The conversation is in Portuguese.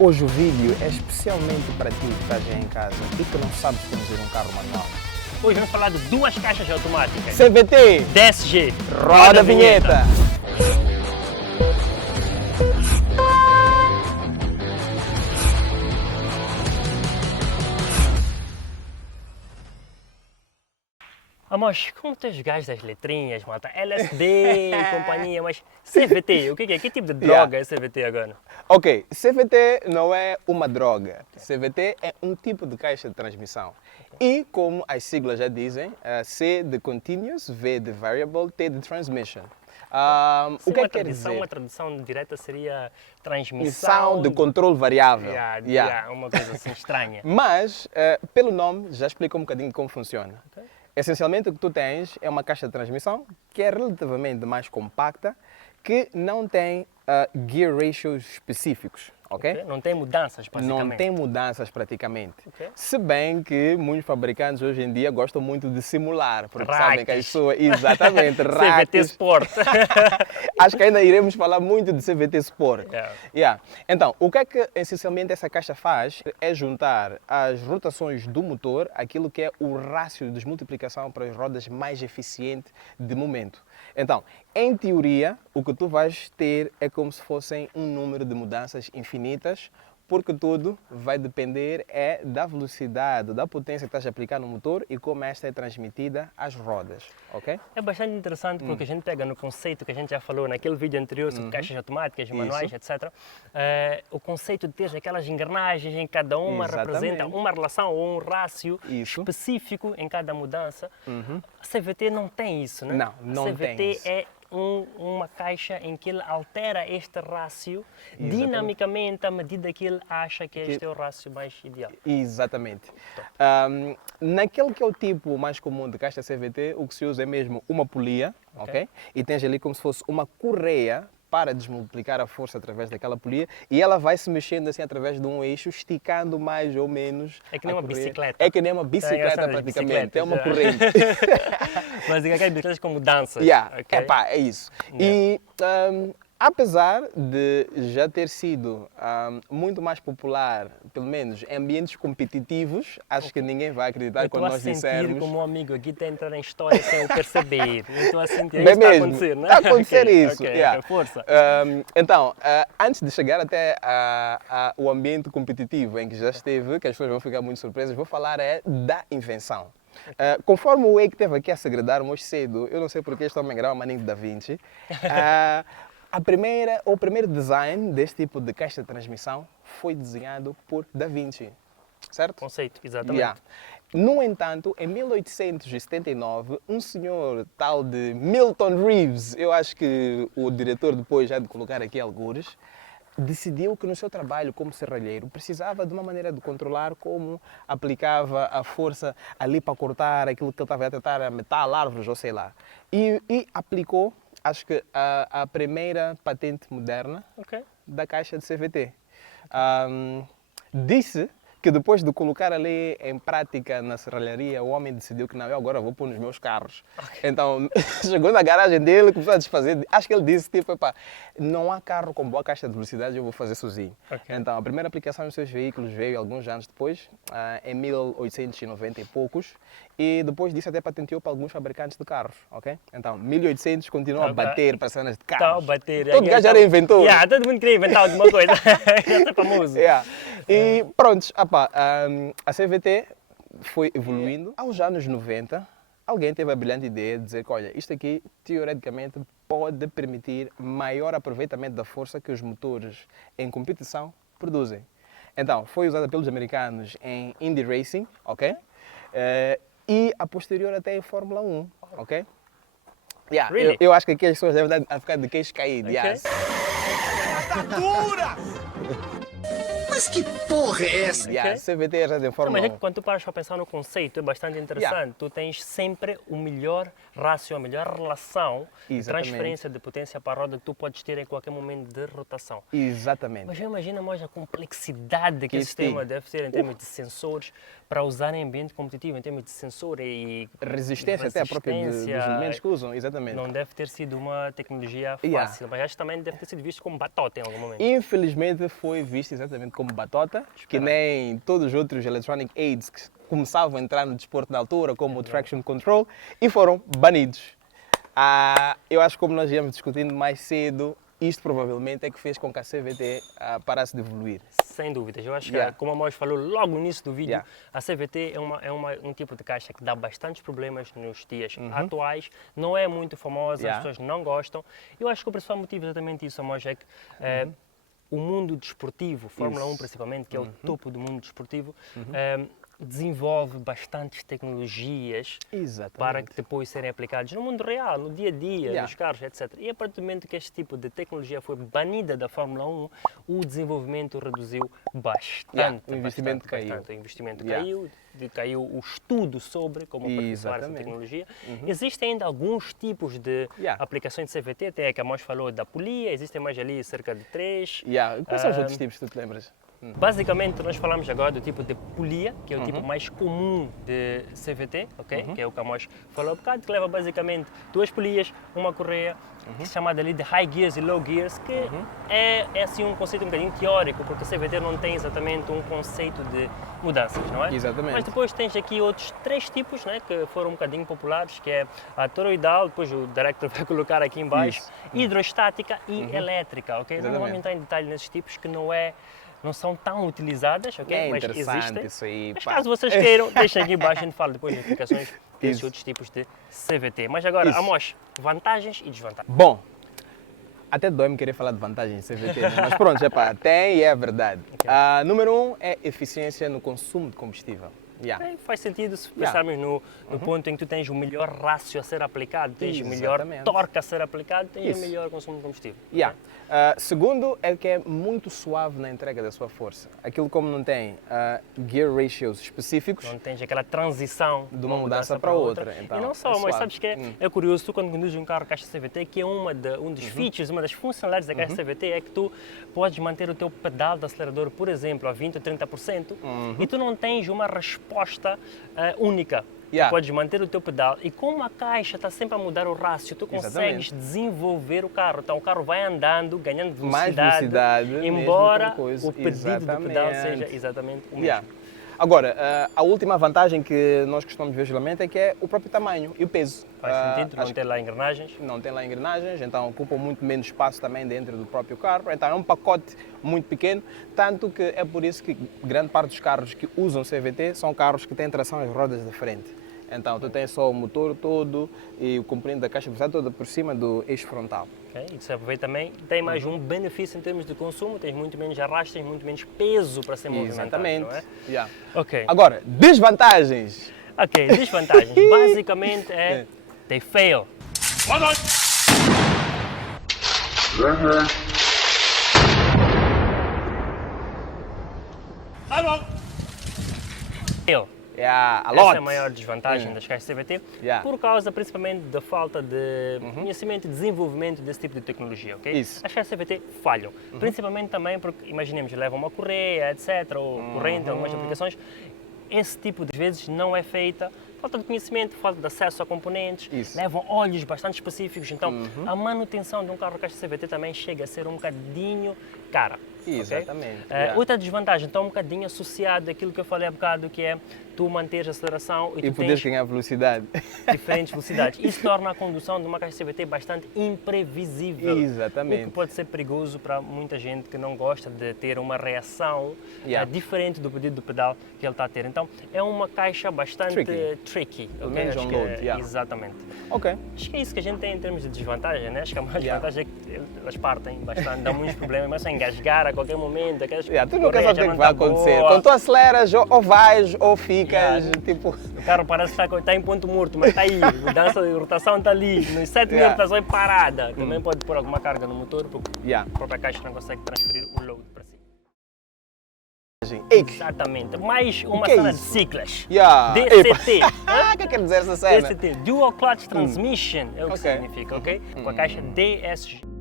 Hoje o vídeo é especialmente para ti que estás aí em casa e que não sabes conduzir um carro manual. Hoje vamos falar de duas caixas automáticas. CVT, DSG. roda a vinheta! Amos, como tu és gajo das letrinhas, malta? LSD e companhia, mas CVT, o que é? Que tipo de droga é CVT agora? Ok, CVT não é uma droga. CVT é um tipo de caixa de transmissão. E como as siglas já dizem, C de Continuous, V de Variable, T de Transmission. O que é que quer dizer? Uma tradução direta seria transmissão Missão de controle variável. Uma coisa assim estranha. Mas, pelo nome, já explica um bocadinho como funciona. Okay. Essencialmente, o que tu tens é uma caixa de transmissão que é relativamente mais compacta, que não tem gear ratios específicos. Okay? Não tem mudanças, basicamente. Não tem mudanças praticamente. Okay. Se bem que muitos fabricantes hoje em dia gostam muito de simular, porque sabem que as pessoas... Exatamente, CVT Sport. Acho que ainda iremos falar muito de CVT Sport. Então, o que é que essencialmente essa caixa faz é juntar as rotações do motor, aquilo que é o rácio de desmultiplicação para as rodas mais eficiente de momento. Então, em teoria, o que tu vais ter é como se fossem um número de mudanças infinitas, porque tudo vai depender da velocidade, da potência que estás a aplicar no motor e como esta é transmitida às rodas, ok? É bastante interessante porque a gente pega no conceito que a gente já falou naquele vídeo anterior sobre caixas automáticas, manuais, etc. O conceito de ter aquelas engrenagens em cada uma representa uma relação ou um rácio específico em cada mudança. A CVT não tem isso, né? Não tem CVT isso. é uma caixa em que ele altera este rácio dinamicamente à medida que ele acha que este é o rácio mais ideal. Exatamente. Naquele que é o tipo mais comum de caixa CVT, o que se usa é mesmo uma polia, ok? E tens ali como se fosse uma correia para desmultiplicar a força através daquela polia e ela vai se mexendo assim através de um eixo, esticando mais ou menos. É que nem uma bicicleta. É que nem uma bicicleta praticamente, é uma corrente. Mas aquelas bicicletas com mudanças. É isso. E apesar de já ter sido muito mais popular, pelo menos em ambientes competitivos, acho que ninguém vai acreditar quando nós dissermos... Eu estou a sentir como um amigo aqui está a entrar em história sem eu perceber. Eu estou a sentir isso está a acontecer, não é? Está a acontecer isso. Força. Então, antes de chegar até o ambiente competitivo em que já esteve, que as pessoas vão ficar muito surpresas, vou falar da invenção. Conforme o Eike esteve aqui a segredar hoje cedo, eu não sei porque este homem grava Maninho da Vinci, o primeiro design deste tipo de caixa de transmissão foi desenhado por Da Vinci, certo? Conceito, exatamente. No entanto, em 1879, um senhor tal de Milton Reeves, eu acho que o diretor depois já de colocar aqui algures, decidiu que no seu trabalho como serralheiro precisava de uma maneira de controlar como aplicava a força ali para cortar aquilo que ele estava a tentar metal, árvores ou sei lá. E aplicou, acho que a primeira patente moderna da caixa de CVT. Disse que depois de colocar ali em prática na serralharia, o homem decidiu que não, eu agora vou pôr nos meus carros. Então, chegou na garagem dele, começou a desfazer. Acho que ele disse, tipo, não há carro com boa caixa de velocidade, eu vou fazer sozinho. Então, a primeira aplicação nos seus veículos veio alguns anos depois, em 1890 e poucos, e depois disso até patenteou para alguns fabricantes de carros, ok? Então, 1800 continua a bater para cenas de carros. Está a bater. Todo gajo era inventor. Todo mundo queria inventar alguma coisa. Já está famoso. E pronto, a CVT foi evoluindo. Aos anos 90, alguém teve a brilhante ideia de dizer que, olha, isto aqui, teoricamente, pode permitir maior aproveitamento da força que os motores em competição produzem. Então, foi usada pelos americanos em Indy Racing, ok? E a posterior até em Fórmula 1, ok? Really? Eu acho que aqui as pessoas devem ficar de queixo caído. Mas que porra é essa? CVT já tem Fórmula 1. Mas é que quando tu paras para pensar no conceito, é bastante interessante. Tu tens sempre o melhor rácio, a melhor relação de transferência de potência para a roda que tu podes ter em qualquer momento de rotação. Exatamente. Mas já imagina mais a complexidade que esse sistema deve ter em termos de sensores para usar em ambiente competitivo, em termos de sensor e resistência até a própria dos elementos que usam, exatamente. Não deve ter sido uma tecnologia fácil, mas acho que também deve ter sido visto como batota em algum momento. Infelizmente foi visto exatamente como como batota, que nem todos os outros electronic aids que começavam a entrar no desporto na altura, como o traction control, e foram banidos. Eu acho que, como nós íamos discutindo mais cedo, isto provavelmente é que fez com que a CVT parasse de evoluir. Sem dúvidas. Eu acho que, como a Mois falou logo no início do vídeo, a CVT é um tipo de caixa que dá bastantes problemas nos dias atuais, não é muito famosa, as pessoas não gostam. Eu acho que o principal motivo é exatamente isso, Mois, é que o mundo desportivo, Fórmula 1 principalmente, que é o topo do mundo desportivo, desenvolve bastantes tecnologias para que depois serem aplicadas no mundo real, no dia a dia, nos carros, etc. E a partir do momento que este tipo de tecnologia foi banida da Fórmula 1, o desenvolvimento reduziu bastante. O investimento caiu. O investimento caiu o estudo sobre como aperfeiçoar essa tecnologia. Existem ainda alguns tipos de aplicações de CVT, até que a Mois falou da polia, existem mais ali cerca de 3. Quais são os outros tipos, tu te lembras? Basicamente, nós falamos agora do tipo de polia, que é o tipo mais comum de CVT, que é o que a Mois falou há bocado, que leva basicamente 2 polias, uma correia, chamada ali de high gears e low gears, que é assim um conceito um bocadinho teórico, porque o CVT não tem exatamente um conceito de mudanças, não é? Exatamente. Mas depois tens aqui outros 3 tipos, né, que foram um bocadinho populares, que é a toroidal, depois o director vai colocar aqui em baixo, hidrostática e elétrica, ok? Não vamos entrar em detalhe nesses tipos que não são tão utilizadas, ok? É mas interessante existem. isso aí. Mas caso vocês queiram, deixem aqui embaixo, a gente fala depois das implicações desses outros tipos de CVT. Mas agora, Amos, vantagens e desvantagens. Bom, até dói-me querer falar de vantagens de CVT, mas pronto, tem e é verdade. Número 1 é eficiência no consumo de combustível. Faz sentido se pensarmos no ponto em que tu tens o melhor rácio a ser aplicado, tens o melhor torque a ser aplicado, tens o melhor consumo de combustível. Segundo é que é muito suave na entrega da sua força. Aquilo como não tem gear ratios específicos. Não tens aquela transição de uma mudança para outra. Então, e não só, mas sabes que é curioso, tu quando conduzes um carro caixa CVT, que é um dos features, uma das funcionalidades da caixa CVT é que tu podes manter o teu pedal do acelerador, por exemplo, a 20% ou 30% e tu não tens uma resposta única. Tu podes manter o teu pedal e como a caixa está sempre a mudar o rácio, tu consegues desenvolver o carro. Então o carro vai andando, ganhando velocidade, mais velocidade embora o pedido do pedal seja exatamente o mesmo. Agora, a última vantagem que nós costumamos ver geralmente é que é o próprio tamanho e o peso. Faz sentido, não tem lá engrenagens. Não tem lá engrenagens, então ocupam muito menos espaço também dentro do próprio carro. Então é um pacote muito pequeno, tanto que é por isso que grande parte dos carros que usam CVT são carros que têm tração às rodas de frente. Então tu tens só o motor todo e o comprido da caixa de velocidade toda por cima do eixo frontal. E se aproveita também, tem mais um benefício em termos de consumo, tens muito menos arrasto, tens muito menos peso para ser movimentado, não é? Agora, desvantagens. Desvantagens. Basicamente they fail. Fail. Essa é a maior desvantagem das caixas CVT, por causa principalmente da falta de conhecimento e desenvolvimento desse tipo de tecnologia, As caixas CVT falham, principalmente também porque, imaginemos, levam uma correia, etc., ou corrente, algumas aplicações, esse tipo de vezes não é feita, falta de conhecimento, falta de acesso a componentes, levam óleos bastante específicos, então a manutenção de um carro caixa CVT também chega a ser um bocadinho cara. Exatamente. Outra desvantagem está um bocadinho associado àquilo que eu falei há bocado, que é tu manteres a aceleração e tu poderes ganhar velocidade. Diferentes velocidades. Isso torna a condução de uma caixa CVT bastante imprevisível. Exatamente. O que pode ser perigoso para muita gente que não gosta de ter uma reação diferente do pedido do pedal que ele está a ter. Então é uma caixa bastante tricky. Pelo menos on-load. Exatamente. Acho que é isso que a gente tem em termos de desvantagem, né? Acho que a maior desvantagem é que elas partem bastante, dão muitos problemas, mas a engasgar a qualquer momento. Tu nunca sabes o que vai acontecer. Quando tu aceleras, ou vais ou ficas. Tipo... O carro parece que está em ponto morto, mas está aí. Mudança de rotação está ali. Nos 7 mil rotações parada. Também pode pôr alguma carga no motor, porque a própria caixa não consegue transferir o load para si. Exatamente. Mais uma cena de ciclas. DCT. O que quer dizer essa cena? DCT, Dual Clutch Transmission, é o que significa, Com a caixa DSG.